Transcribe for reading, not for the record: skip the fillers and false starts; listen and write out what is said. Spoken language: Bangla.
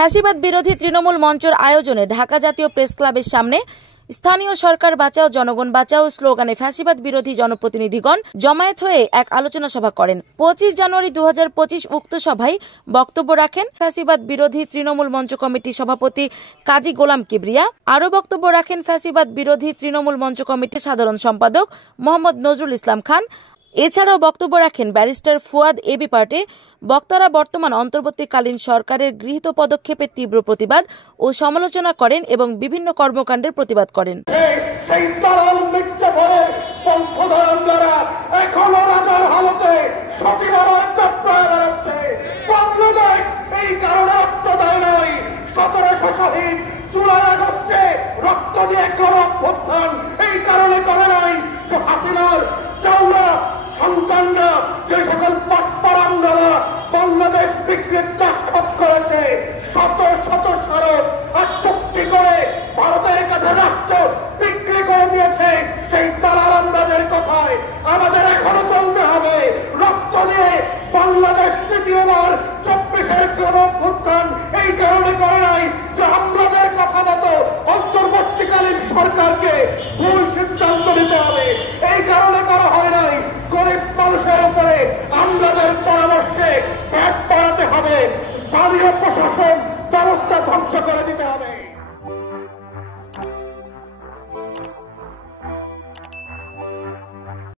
ফ্যাসিবাদ বিরোধী তৃণমূল মঞ্চের আয়োজনে ঢাকা জাতীয় প্রেস ক্লাবের সামনে স্থানীয় সরকার বাঁচাও জনগণ বাঁচাও স্লোগানে ফ্যাসিবাদ বিরোধী জনপ্রতিনিধিগণ জমায়েত হয়ে এক আলোচনা সভা করেন। 25 জানুয়ারি 2025 উক্ত সভায় বক্তব্য রাখেন ফ্যাসিবাদ বিরোধী তৃণমূল মঞ্চ কমিটির সভাপতি কাজী গোলাম কিবরিয়া। আরও বক্তব্য রাখেন ফ্যাসিবাদ বিরোধী তৃণমূল মঞ্চ কমিটির সাধারণ সম্পাদক মোহাম্মদ নজরুল ইসলাম খান। এছাড়াও বক্তব্য রাখেন ব্যারিস্টার ফুয়াদ এবি পার্টে। বক্তারা বর্তমান অন্তর্বর্তীকালীন সরকারের গৃহীত পদক্ষেপের তীব্র প্রতিবাদ ও সমালোচনা করেন এবং বিভিন্ন কর্মকাণ্ডের প্রতিবাদ করেন। সন্তানরা যে সকল পাটপাড়ান্ডারা বাংলাদেশ বিক্রির চাষ করেছে, শত শত সড়ক আটচক্তি করে ভারতের কাছে রাষ্ট্র বিক্রি করে দিয়েছে, সেই দালালান্দাজের কথায় আমাদের এখনো চলতে হবে। রক্ত দিয়ে বাংলাদেশ তৃতীয়বার 24-এর গণঅভ্যুত্থান এই কারণে করে নাই যে আমলাদের কথা মতো অন্তর্বর্তীকালীন সরকারকে ভুল সিদ্ধান্ত নিতে হবে। এই